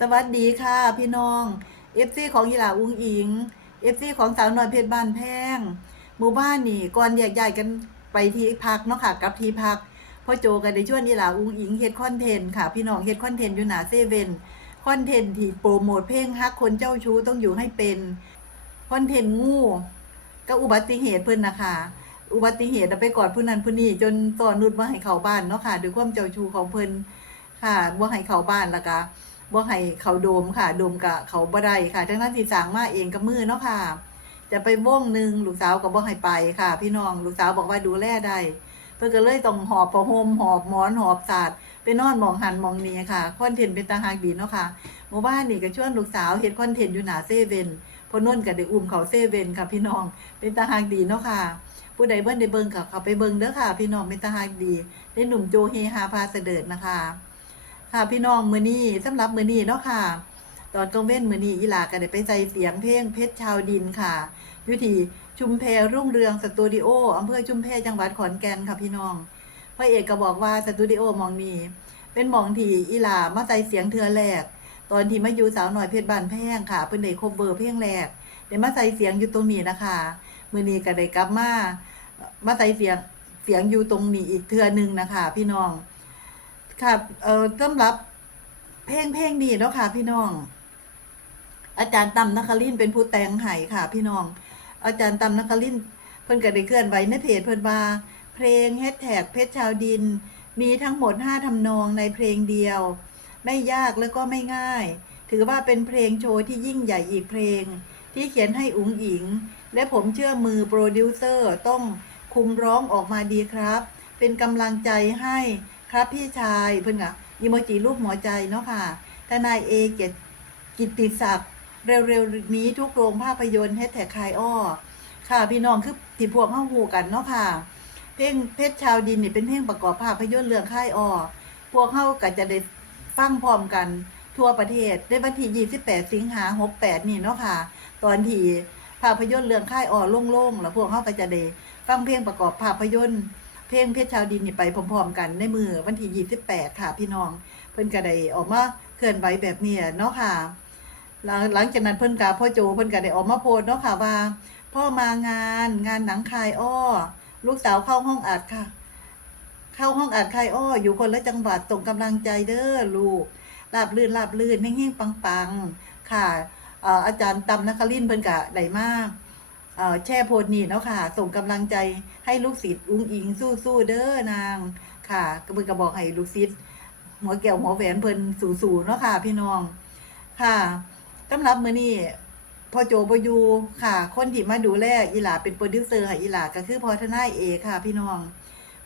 สวัสดีค่ะพี่น้องเอฟซีของยีหลาอุ้งอิงเอฟซีของสาวน้อยเพชรบ้านแพงหมู่บ้านนี่ก่อนแยกย้ายกันไปที่พักเนาะค่ะกับที่พักพ่อโจกันได้ชวนยีหลาอุ้งอิงเฮ็ดคอนเทนต์ค่ะ พี่น้องเฮ็ดคอนเทนต์อยู่หนาเซเว่นคอนเทนต์ที่โปรโมทเพลงฮักคนเจ้าชู้ต้องอยู่ให้เป็นคอนเทนต์งูก็อุบัติเหตุเพิ่นนะคะอุบัติเหตุไปกอดผู้นั้นผู้นี้จนตอนนุดว่าให้เข้าบ้านเนาะค่ะด้วยความเจ้าชู้ของเพิ่นค่ะว่าให้เข้าบ้านล้วก็ บ่ให้เขาโดมค่ะ โดมกะเขาบ่ได้ค่ะ ทั้งนั้นที่สางมาเองกับมือเนาะค่ะ จะไปวงหนึ่งลูกสาวก็บ่ให้ไปค่ะ พี่น้องลูกสาวบอกว่าดูแลได้เพิ่นก็เลยต้องหอบผ้าห่มหอบหมอนหอบสาดไปนอนหมองหันหมองนี้ค่ะคอนเทนต์เป็นตาหากดีเนาะค่ะหมู่บ้านนี่ก็ชวนลูกสาวเฮ็ดคอนเทนต์อยู่หน้าเซเว่นพอนุ่นก็ได้อุ้มเขาเซเว่นค่ะ พี่น้องเป็นตาหากดีเนาะค่ะ ผู้ใดเบิ่นได้เบิ่งก็เข้าไปเบิ่งเด้อค่ะ พี่น้องเป็นตาหากดีได้หนุ่มโจเฮฮาพาเสด็จนะคะ ค่ะพี่น้องมือนี้สำหรับมือนี้เนาะค่ะ ตอนกลางเว้นมือนี้อีหลาก็ได้ไปใจเสียงเพลงเพชรชาวดินค่ะอยู่ที่ชุมแพรุ่งเรืองสตูดิโออำเภอชุมแพจังหวัดขอนแก่นค่ะพี่น้องพระเอกก็บอกว่าสตูดิโอมองนี้เป็นมองที่อีหลามาใจเสียงเทือแรก ตอนที่มาอยู่สาวหน่อยเพชรบานแพงค่ะเพิ่นได้คบเบอร์เพลงแรกได้มาใส่เสียงอยู่ตรงนี้นะคะมือนี้ก็ได้กลับมามาใส่เสียงเสียงอยู่ตรงนี้อีกเทือหนึงนะคะ พี่น้อง ค่ะ เอ่อสำหรับเพลงเพลงนี้เนาะค่ะ พี่น้อง อาจารย์ตำนครินเป็นผู้แต่งให้ค่ะ พี่น้อง อาจารย์ตำนครินเพิ่นก็ได้เคลื่อนไหวในเพจเพิ่นว่า เพลงแฮชแท็กเพชรชาวดิน มีทั้งหมด5ทำนองในเพลงเดียว ไม่ยากแล้วก็ไม่ง่าย ถือว่าเป็นเพลงโชว์ที่ยิ่งใหญ่อีกเพลง ที่เขียนให้อุ๋งอิง และผมเชื่อมือโปรดิวเซอร์ต้องคุมร้องออกมาดีครับ เป็นกำลังใจให้ ครับพี่ชายเพิ่อนอะอีโมจิรูปหัวใจเนาะค่ะทนายเอเกยรติกิติศักดิ์เร็วๆนี้ทุกโรงภาพยนตร์แฮชแท็กคายอ้อค่ะพี่น้องคือที่พวกเข้าหูกันเนาะค่ะ เพลงเพชรชาวดินนี่เป็นเพลงประกอบภาพยนตร์เรื่องค่ายอ้อพวกเข้าก็จะได้ฟังพร้อมกันทั่วประเทศในวันที่28 สิงหา68 นี่เนาะค่ะ ตอนที่ภาพยนตร์เรื่องค่ายอ้อโล่งๆ แล้วพวกเข้าก็จะได้ฟังเพลงประกอบภาพยนตร์ เพลงเพชรชาวดินนี่ไปพร้อมๆกันในมือวันที่ 28 ค่ะพี่น้อง เพิ่นก็ได้ออกมาเคลื่อนไหวแบบนี้เนาะค่ะหลังหลังจากนั้นเพิ่นก็พ่อโจเพิ่นก็ได้ออกมาโพสเนาะค่ะว่า พ่อมางานงานหนังคายอ้อ ลูกสาวเข้าห้องอัดค่ะ เข้าห้องอัดคายอ้อ อยู่คนละจังหวัดส่งกำลังใจเด้อลูกราบลื่นราบลื่นเฮงๆปังๆ ค่ะอาจารย์ตำนครินเพิ่นก็ได้มาก แช่โพสต์นี่เนาะค่ะ ส่งกำลังใจให้ลูกศิษย์อุ้งอิงสู้ๆเด้อนางค่ะก็เพิ่นก็บอกให้ลูกศิษย์หัวแก้วหัวแหวนเพิ่นสู้ๆเนาะค่ะ พี่น้องค่ะสำหรับมื้อนี้พ่อโจบอยูค่ะ คนที่มาดูแลอีหลาเป็นโปรดิวเซอร์ให้อีหลาก็คือพ่อทนายเอค่ะ พี่น้อง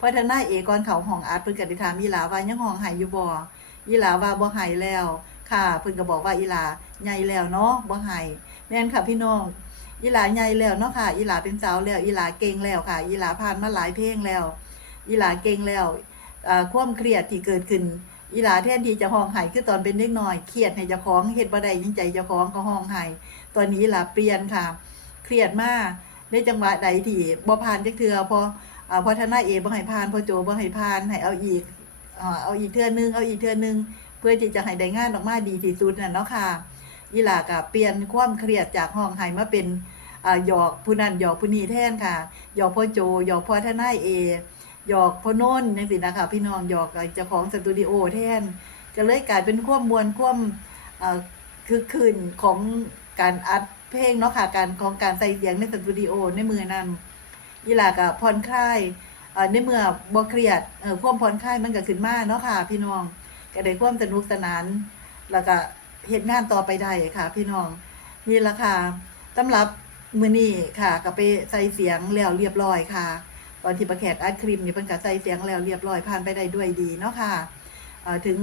พ่อทนายเอก่อนเขาห้องอาร์ตเพิ่นก็ได้ถามอีหลาว่ายังห้องไห้อยู่บ่อีหลาว่าบ่ไห้แล้ว ค่ะ เพิ่นก็บอกว่าอีหลาใหญ่แล้วเนาะบ่ไห้แม่นค่ะพี่น้อง อีหลาใหญ่แล้วเนาะค่ะ อีหลาเป็นสาวแล้ว อีหลาเก่งแล้วค่ะ อีหลาผ่านมาหลายเพลงแล้ว อีหลาเก่งแล้วอ่าความเครียดที่เกิดขึ้น อีหลาแทนที่จะห้องไห้คือตอนเป็นเด็กน้อย เครียดให้เจ้าของเฮ็ดบ่ได้ยังใจเจ้าของก็ห้องไห้ตอนนี้อิหล่ะเปลี่ยนค่ะ เครียดมากในจังหวะใดที่บ่ผ่านจักเทือพออ่าพอทนายเอบ่ให้ผ่านพอโจบ่ให้ผ่านให้เอาอีกอ่าเอาอีกเทือนึงเอาอีกเทือนึงเพื่อที่จะให้ได้งานออกมาดีที่สุดน่ะเนาะค่ะ อีหลาก็เปลี่ยนความเครียดจากห้องไห้มาเป็นหยอกผู้นั้นหยอกผู้นี้แทนค่ะหยอกพ่อโจหยอกพ่อทนายเอหยอกพ่อโน่นจังซี่นะคะพี่น้องหยอกเจ้าของสตูดิโอแทนก็เลยกลายเป็นความมวลความคือคืนของการอัดเพลงเนาะค่ะการของการใส่เสียงในสตูดิโอในมือนั้นยีหลากับผ่อนคลายในเมื่อบ่เครียดความผ่อนคลายมันก็ขึ้นมาเนาะค่ะ พี่น้องก็ได้ความสนุกสนานแล้วก็ เฮ็ดงานต่อไปได้ค่ะ พี่น้องนี่ละค่ะสำหรับมือนี้ค่ะก็ไปใส่เสียงแล้วเรียบร้อยค่ะ ตอนที่ประแขกอัดคลิปนี่เพิ่นก็ใส่เสียงแล้วเรียบร้อยผ่านไปได้ด้วยดีเนาะค่ะถึง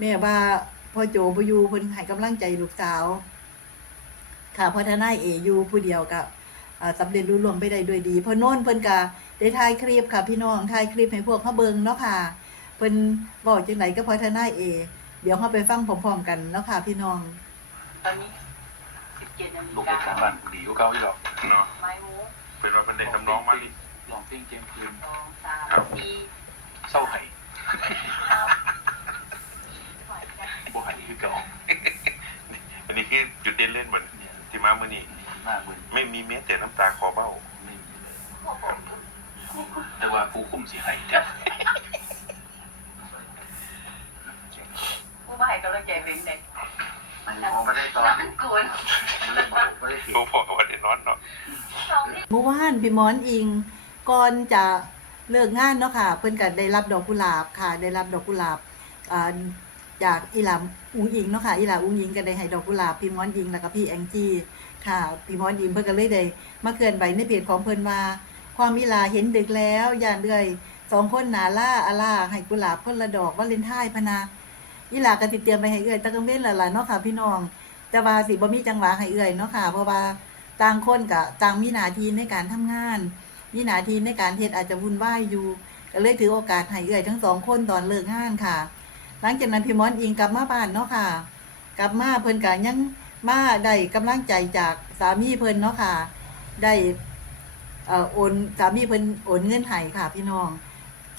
แม่ว่าพ่อโจบยูเพิ่นให้กำลังใจลูกสาว ค่ะพ่อทนายเอยูผู้เดียวกับอ่าสำเร็จรุ่ล่วงไปได้ด้วยดีพ่อโน่นเพิ่นก็ได้ถ่ายคลิปค่ะ พี่น้องถ่ายคลิปให้พวกเขาเบิ่งเนาะค่ะเพิ่นบอกจังไดก็พ่อทนายเอ เดี๋ยวเข้าไปฟังพร้อมๆกันแล้วค่ะพี่น้อง ตอนนี้สิบเจ็ดนาฬิลูกไกาของบ้านดีอยู่เก่าอยู่หรอกเนาะไม้หมเป็นว่าเป็นในทำน้องมาดิลองเพลงเกมคืนสองสามสี่เศร้าไห้ห้าอยบ่ไห้คือเก่าอันนี้คือจุดเด่นเล่นเหมือนที่มาเมื่อนี้ไม่มีเม็ดแต่น้ำตาคอเบ้าแต่ว่ากูคุ้มสิไห้จ้ะ กำลังใจเป็นเด็กมันมองไม่ได้ตอนนั่งกวนไม่ได้บอกไม่ได้เห็นรู้พอวันเดนอนเนาะสองที่เมื่อวานพี่หมอนอิงก่อนจะเลิกงานเนาะค่ะ เพิ่นก็ได้รับดอกกุหลาบค่ะ ได้รับดอกกุหลาบอ่าจากอีหลาอุ้งอิงเนาะค่ะอีหลาอุ้งอิงก็ได้ให้ดอกกุหลาบพี่หมอนอิงแล้วก็พี่แองจี้ค่ะพี่หมอนอิงเพิ่นก็เลยได้มาเคลื่อนไหวในเพจของเพิ่นว่าความอีหลาเห็นดึกแล้วอย่าเดือยสองคนหนาล่าอาล่าให้กุหลาบคนละดอกวาเลนไทน์พะนา อีหลาก็สิเตรียมไปให้เอื้อยตะกังเว้นและล่ะเนาะค่ะ พี่น้องแต่ว่าสิบ่มีจังหวะให้เอื้อยเนาะค่ะ เพราะว่าต่างคนก็ต่างมีหน้าที่ในการทำงาน มีหน้าที่ในการเฮ็ดอาจจะวุ่นวายอยู่ก็เลยถือโอกาสให้เอื้อยทั้งสองคนตอนเลิกงานค่ะ หลังจากนั้นพี่มอนอิงกลับมาบ้านเนาะค่ะ กลับมาเพิ่นก็ยังมาได้กำลังใจจากสามีเพิ่นเนาะค่ะ ได้เอ่อโอนสามีเพิ่นโอนเงินให้ค่ะ พี่น้อง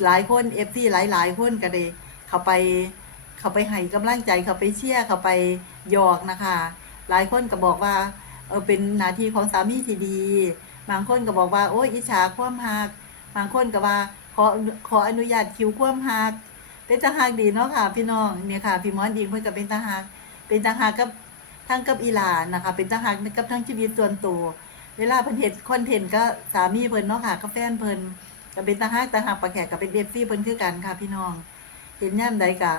หลายคน FC หลายหลายๆคนก็ได้เข้าไป เขาไปให้กำลังใจเขาไปเชียร์เขาไปหยอกนะคะ หลายคนก็บอกว่าเออเป็นหน้าที่ของสามีที่ดี บางคนก็บอกว่าโอ้ยอิจฉาความหัก บางคนก็ว่าขอขออนุญาตคิวความหัก เป็นตาหักดีเนาะค่ะ พี่น้องเนี่ยค่ะพี่มอนอิงเพิ่อนก็เป็นตาหัก เป็นตาหักกับทั้งกับอีหลานนะคะ เป็นตาหักกับทั้งชีวิตส่วนตัวเวลาเพิ่นเฮ็ดคอนเทนต์ก็สามีเพิ่นเนาะค่ะกับแฟนเพิ่นก็เป็นตาหักตาหักปลาแขกก็เป็นเอฟซีเพิ่นคือกันค่ะพี่น้อง เห็นยามใดก็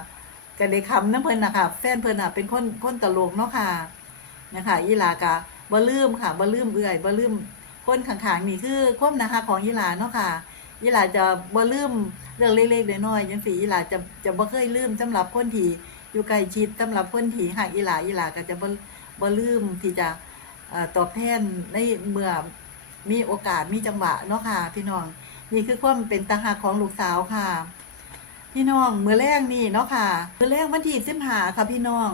ก็ได้คำน้ำเพลินนะค่ะแฟนเพลินน่ะเป็นคนคนตลกเนาะค่ะนะคะอีลาก็บ่ลืมค่ะบ่ลืมเอื้อยบ่ลืมคนข้างๆนี่คือความน่ารักของอีลาเนาะค่ะอีลาจะบ่ลืมเรื่องเล็กๆน้อยๆจังซี่อีลาจะจะบ่เคยลืมสำหรับคนที่อยู่ใกล้ชิดสำหรับคนที่ฮักอีลาอีลาก็จะบ่บ่ลืมที่จะต่อตอบแทนในเมื่อมีโอกาสมีจังหวะเนาะค่ะพี่น้องนี่คือความเป็นตาหักของลูกสาวค่ะ พี่น้องมื้อแรกนี่เนาะค่ะมื้อแรกวันที่15ค่ะพี่น้อง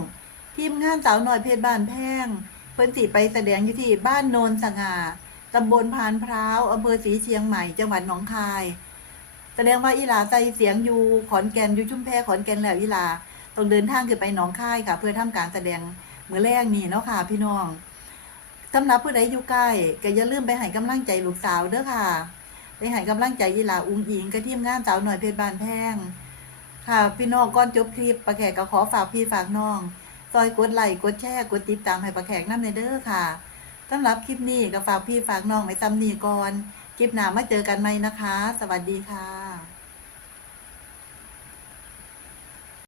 ทีมงานสาวน้อยเพชรบ้านแพงเพิ่นสิไปแสดงอยู่ที่บ้านโนนสง่าตำบลพานพร้าวอำเภอศรีเชียงใหม่จังหวัดหนองคาย แสดงว่าอีหลาใส่เสียงอยู่ขอนแก่นอยู่ชุมแพขอนแก่นแล้วอีหลาต้องเดินทางขึ้นไปหนองคายค่ะ เพื่อทำการแสดงเมื่อแรกนี่เนาะค่ะ พี่น้องสำหรับผู้ใดอยู่ใกล้ก็อย่าลืมไปให้กำลังใจลูกสาวเด้อค่ะ ไปให้กำลังใจอีหลาอุ้งอิงกับทีมงานสาวหน่อยเพชรบานแพง ค่ะพี่น้องก่อนจบคลิปปะแขกก็ขอฝากพี่ฝากน้องซอยกดไลค์กดแชร์กดติดตามให้ปะแขกน้ำในเด้อค่ะสำหรับคลิปนี้ก็ฝากพี่ฝากน้องไว้ซ้ำนี้ก่อนคลิปหน้ามาเจอกันใหม่นะคะ สวัสดีค่ะ